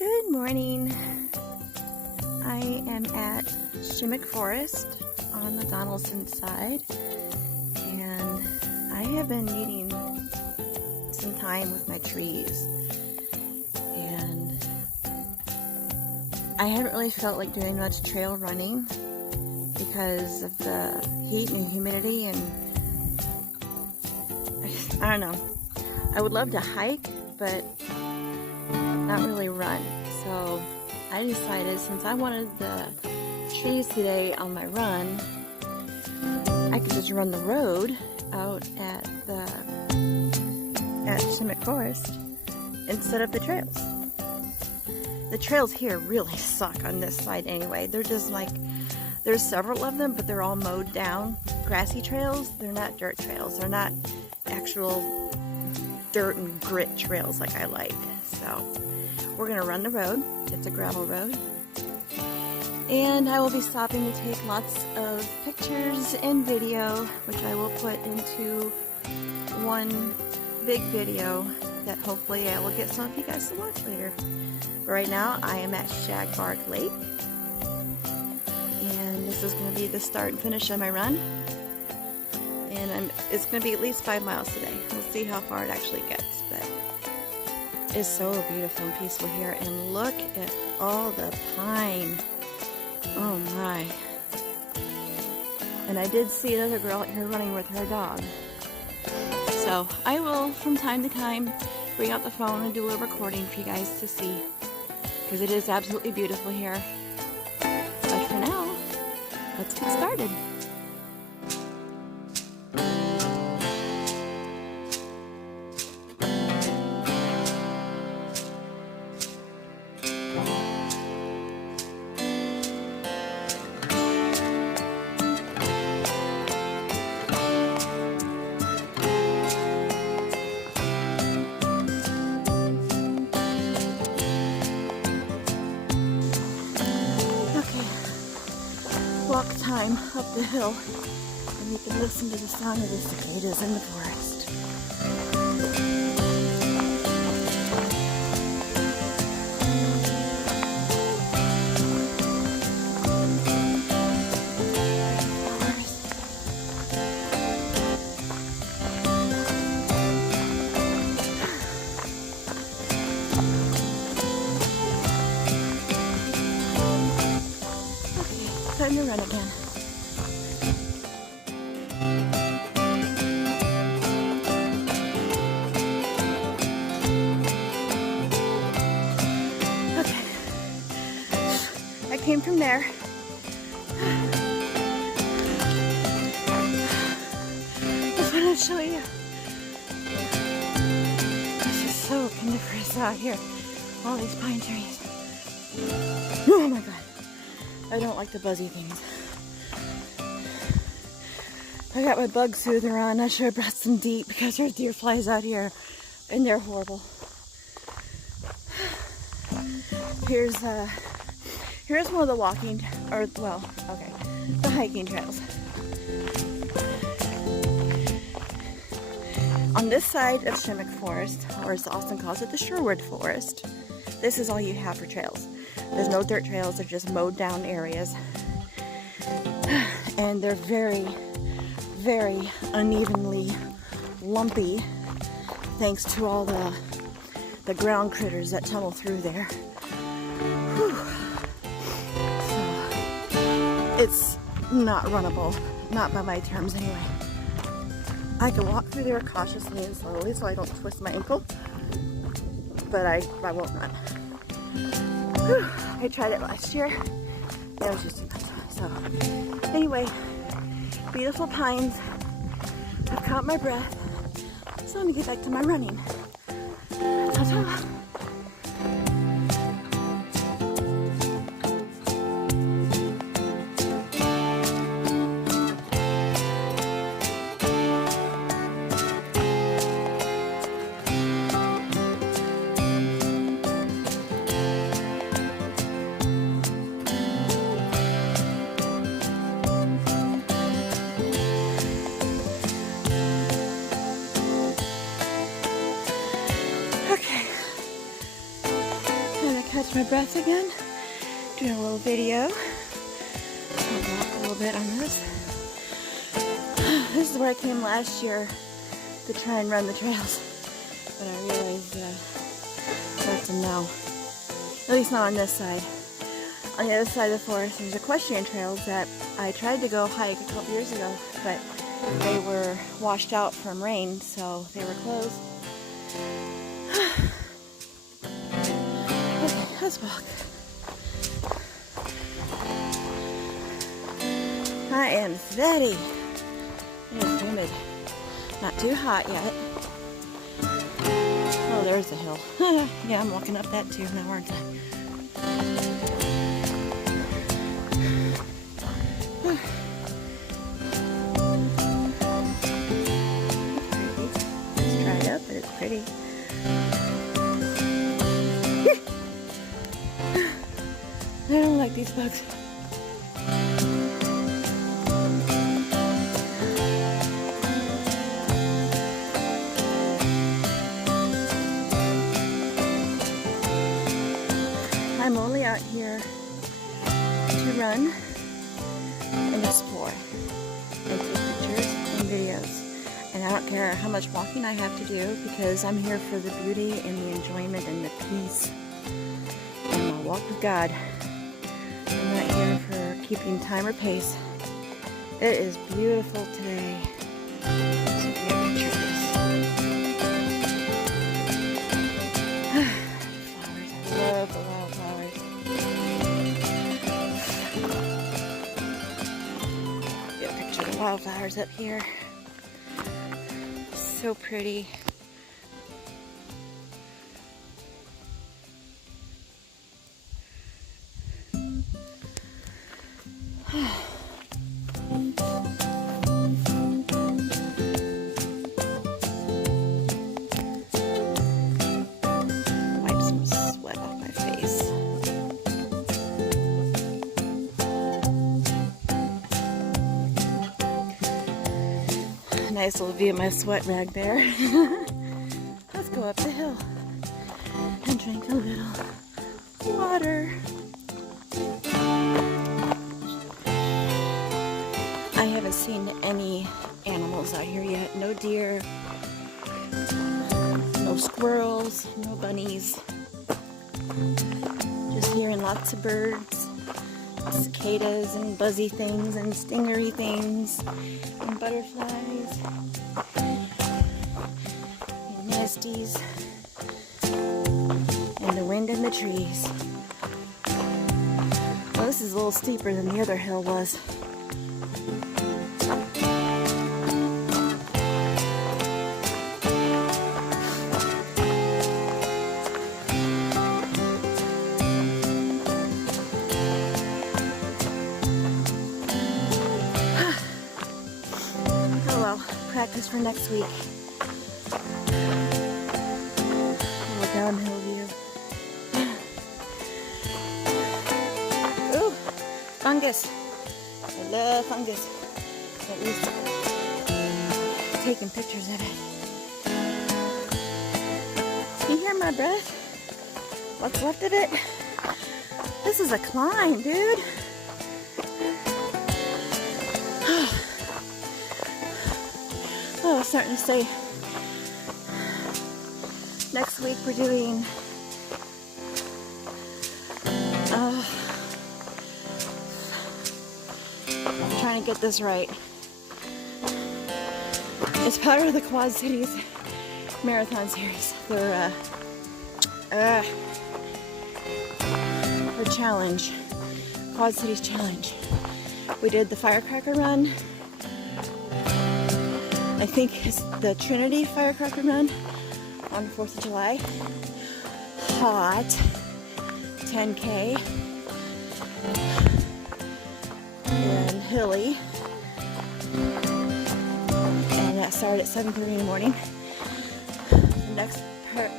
Good morning. I am at Shimek Forest on the Donellson side, and I have been needing some time with my trees, and I haven't really felt like doing much trail running because of the heat and humidity, and I don't know. I would love to hike, but not really run. So I decided, since I wanted the trees today on my run, I could just run the road out at Shimek Forest instead of the trails. The trails here really suck on this side anyway. They're just like, there's several of them, but they're all mowed down grassy trails. They're not dirt trails. They're not actual dirt and grit trails like I like. So we're gonna run the road. It's a gravel road, and I will be stopping to take lots of pictures and video, which I will put into one big video that hopefully I will get some of you guys to watch later. But right now I am at Shagbark Lake, and this is going to be the start and finish of my run, and it's going to be at least 5 miles today. We'll see how far it actually gets, but it's so beautiful and peaceful here, and look at all the pine. Oh my. And I did see another girl out here running with her dog. So I will, from time to time, bring out the phone and do a recording for you guys to see, because it is absolutely beautiful here. But for now, let's get started. Walk time up the hill, and you can listen to the sound of the cicadas in the forest. Time to run again. Okay. I came from there. Just want to show you. This is so coniferous out here. All these pine trees. Oh my god. I don't like the buzzy things. I got my bug soother on. I should have brought some DEET because there's deer flies out here and they're horrible. Here's one of the walking, or well, okay, the hiking trails. On this side of Shimek Forest, or as Austin calls it, the Sherwood Forest, this is all you have for trails. There's no dirt trails, they're just mowed down areas. And they're very, very unevenly lumpy, thanks to all the ground critters that tunnel through there. Whew. So, it's not runnable, not by my terms anyway. I can walk through there cautiously and slowly so I don't twist my ankle, but I won't run. I tried it last year. It was just too much. So, anyway, beautiful pines. I've caught my breath. So I'm gonna get back to my running. Ta-ta. Catch my breath again. Doing a little video. I'll walk a little bit on this. This is where I came last year to try and run the trails. But I realized that's a no. At least not on this side. On the other side of the forest, there's equestrian trails that I tried to go hike a couple years ago, but they were washed out from rain, so they were closed. Okay, let's walk. I am sweaty. It is humid. Not too hot yet. Oh, there's the hill. Yeah, I'm walking up that too now, aren't I? It's dried up, but it's pretty. I don't like these bugs. I'm only out here to run and explore and take pictures and videos. And I don't care how much walking I have to do because I'm here for the beauty and the enjoyment and the peace and my walk with God. I'm not here for keeping time or pace. It is beautiful today. Let's take a picture of this. Flowers. I love the wildflowers. Get a picture of the wildflowers up here. So pretty. Wipe some sweat off my face. Nice little view of my sweat rag there. Let's go up the hill and drink a little water. I haven't seen any animals out here yet. No deer, no squirrels, no bunnies. Just hearing lots of birds, cicadas and buzzy things and stingery things and butterflies and nesties and the wind in the trees. Well, this is a little steeper than the other hill was. Practice for next week. A downhill view. Ooh, fungus. I love fungus. At least taking pictures of it. You hear my breath? What's left of it? This is a climb, dude. Oh, it's starting to say next week we're doing I'm trying to get this right. It's part of the Quad Cities marathon series. Their challenge, Quad Cities challenge. We did the firecracker run. I think it's the Trinity Firecracker Run on the 4th of July. Hot. 10K. And hilly. And that started at 7:30 in the morning. The next part,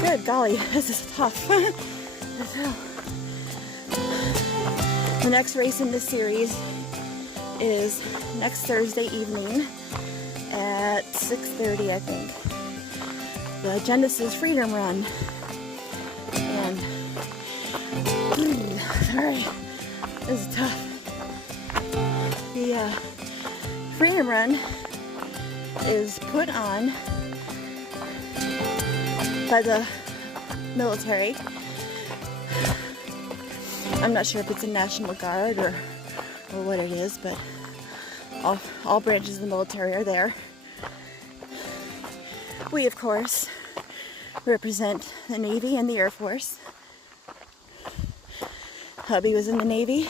good golly, this is tough. The next race in this series is next Thursday evening at 6:30, I think. The Genesis Freedom Run. Alright, this is tough. The Freedom Run is put on by the military. I'm not sure if it's a National Guard or what it is, but all branches of the military are there. We, of course, represent the Navy and the Air Force. Hubby was in the Navy.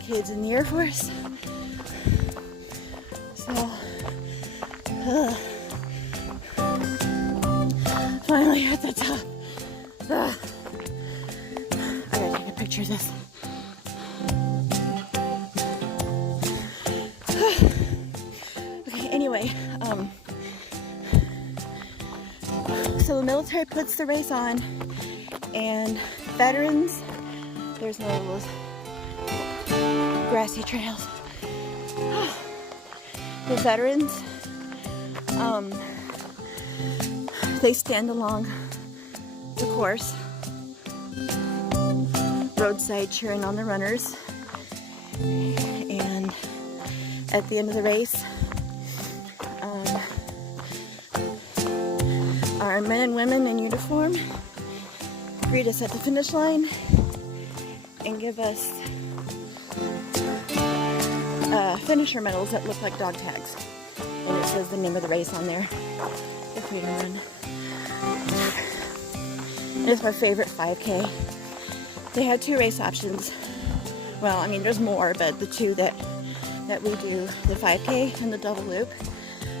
Kids in the Air Force. So, finally at the top. I gotta take a picture of this. Okay, anyway, so the military puts the race on, and veterans, there's no those grassy trails. The veterans, they stand along the course, roadside cheering on the runners, and at the end of the race, our men and women in uniform greet us at the finish line and give us finisher medals that look like dog tags, and it says the name of the race on there, the Freedom Run. It's my favorite 5K. They had two race options. Well, I mean, there's more, but the two that we do, the 5K and the double loop.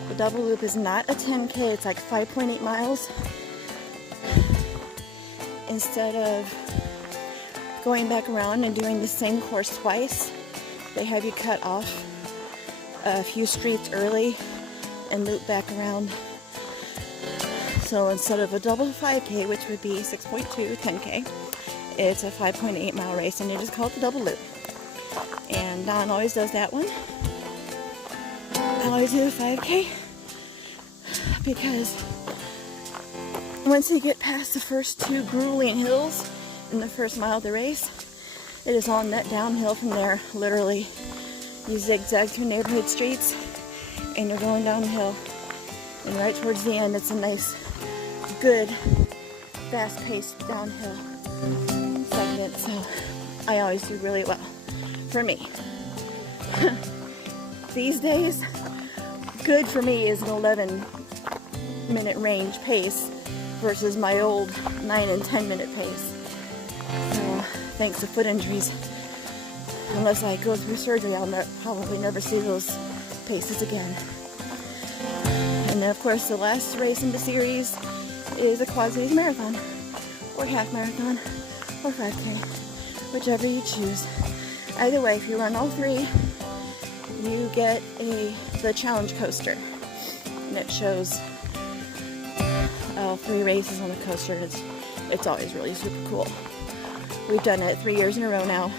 The double loop is not a 10K, it's like 5.8 miles. Instead of going back around and doing the same course twice, they have you cut off a few streets early and loop back around. So instead of a double 5K, which would be 6.2, 10K, it's a 5.8 mile race, and it is called the double loop. And Don always does that one. I always do the 5K because once you get past the first two grueling hills in the first mile of the race, it is all net downhill from there. Literally, you zigzag through neighborhood streets and you're going downhill. And right towards the end, it's a nice, good, fast-paced downhill segment. So I always do really well for me. These days, good for me is an 11-minute range pace versus my old 9 and 10-minute pace. So thanks to foot injuries, unless I go through surgery, I'll probably never see those paces again. And then, of course, the last race in the series is a quad cities marathon, or half marathon, or 5K, whichever you choose. Either way, if you run all three, you get the challenge coaster, and it shows all three races on the coaster. It's always really super cool. We've done it 3 years in a row now.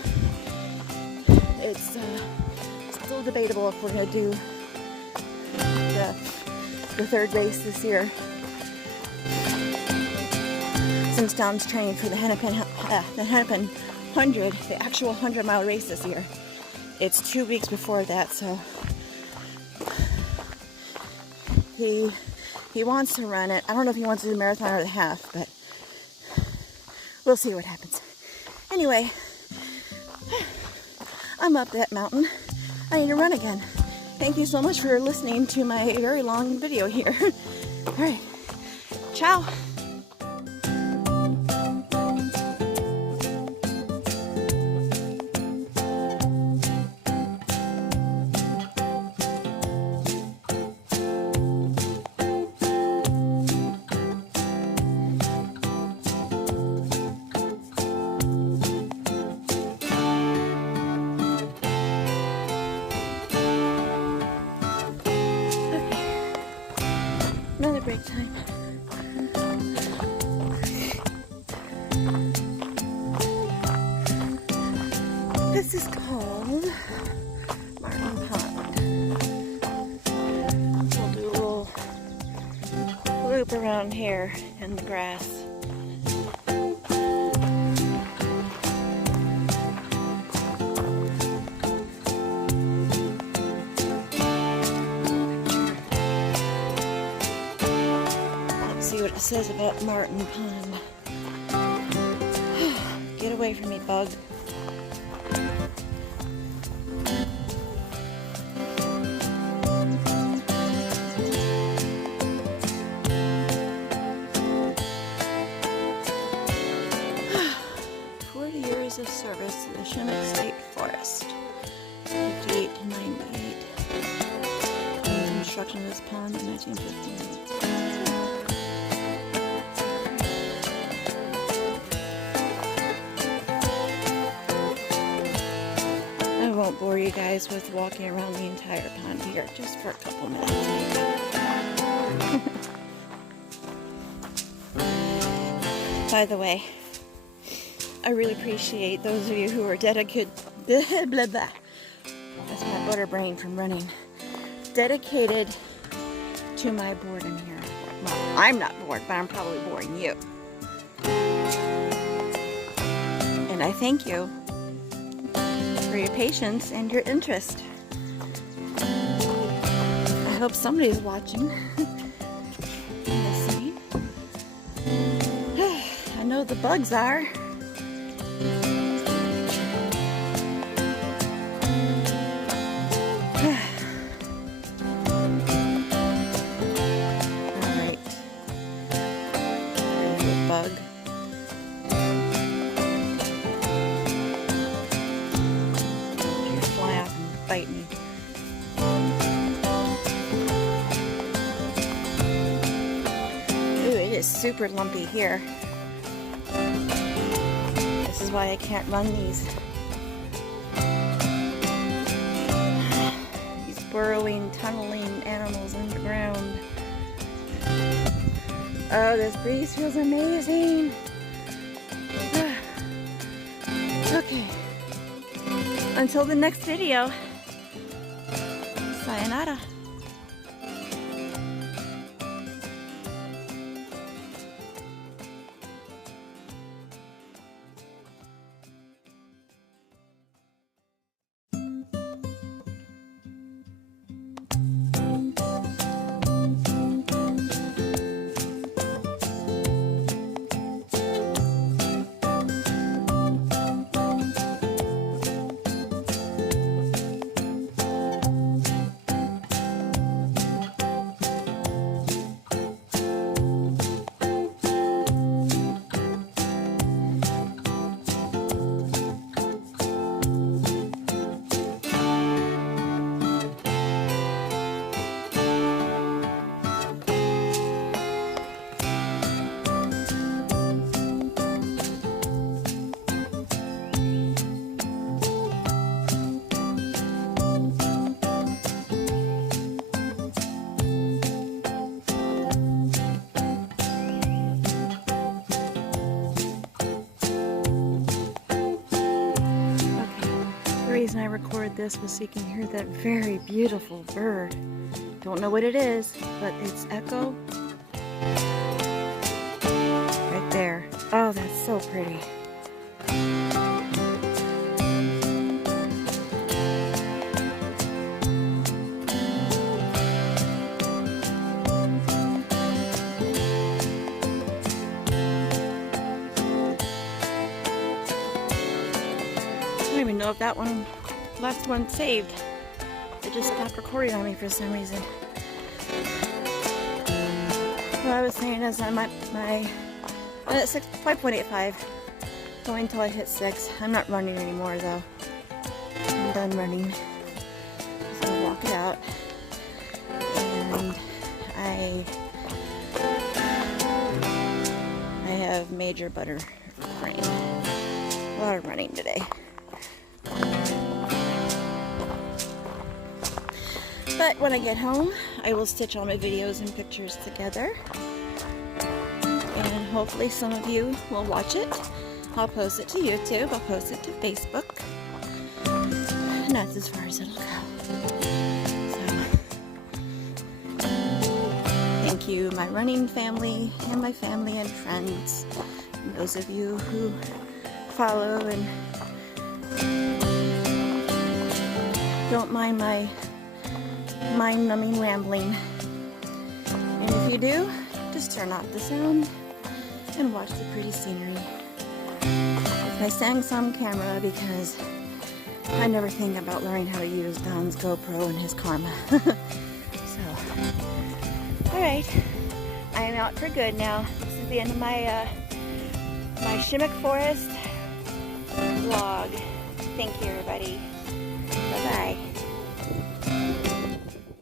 It's still debatable if we're going to do the third race this year, since Dom's training for the Hennepin 100, the actual 100-mile race this year. It's 2 weeks before that, so he wants to run it. I don't know if he wants to do the marathon or the half, but we'll see what happens. Anyway, I'm up that mountain. I need to run again. Thank you so much for listening to my very long video here. All right, ciao. Another break time. This is called Martin Pond. We'll do a little loop around here in the grass. what it says about Martin Pond. Get away from me, bug. Of service to the Shimek Forest, 58 to 98. Construction of this pond in 1958. I won't bore you guys with walking around the entire pond here, just for a couple minutes maybe. By the way, I really appreciate those of you who are dedicated, blah, blah, blah. That's my butter brain from running. Dedicated to my boredom here. Well, I'm not bored, but I'm probably boring you. And I thank you for your patience and your interest. I hope somebody's watching. Listening. I know the bugs are. Bug. You fly off and bite me. Ooh, it is super lumpy here. This is why I can't run these burrowing, tunneling animals underground. Oh, this breeze feels amazing. Okay. Until the next video. Sayonara. The reason I recorded this was so you can hear that very beautiful bird. Don't know what it is, but it's echo right there. Oh, that's so pretty. I don't even know if that one, last one saved. It just stopped recording on me for some reason. What I was saying is I'm at 5.85, going until I hit 6. I'm not running anymore though. I'm done running. Just gonna walk it out. And I have major butter brain. A lot of running today. But when I get home, I will stitch all my videos and pictures together. And hopefully some of you will watch it. I'll post it to YouTube, I'll post it to Facebook. And that's as far as it'll go. So, thank you, my running family, and my family and friends. And those of you who follow and don't mind my mind-numbing rambling. And if you do, just just turn off the sound and watch the pretty scenery. It's my Samsung camera because I never think about learning how to use Don's GoPro and his Karma. So, alright, I am out for good now. This is the end of my my Shimek Forest vlog. Thank you, everybody. Bye-bye.